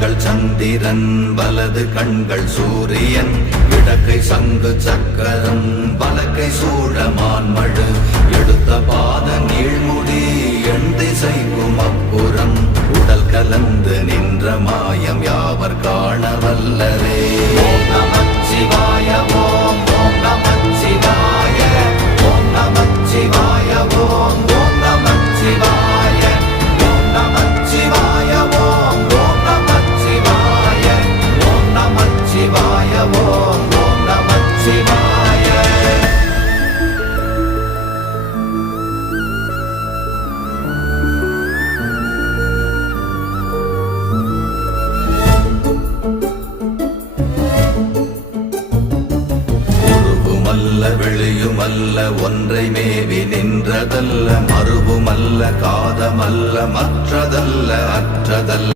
கண்கள் சந்திரன் வலது கண்கள் சூரியன் இடக்கை சங்கு சக்கரம் வலக்கை சூழமான்மழு எடுத்த பாத நீழ்முடி எண் திசைக்கும் அப்புறம் உடல் கலந்து நின்ற மாயம் யாவர் காண வல்லரே. ஓம் நமச்சிவாய ஓம் ஓம் நமச்சிவாய ஓம் நமச்சிவாய ஓம் ஓம் நமச்சிவாய ஓம் நமச்சிவாய ஓம் ஓம் நமச்சிவாய ஓம் நமச்சிவாய ஓம் ஓம் நமச்சிவாய. வெளியுமல்ல ஒன்றை மேவி நின்றதல்ல மறுவுமல்ல காதமல்ல மற்றதல்ல அற்றதல்ல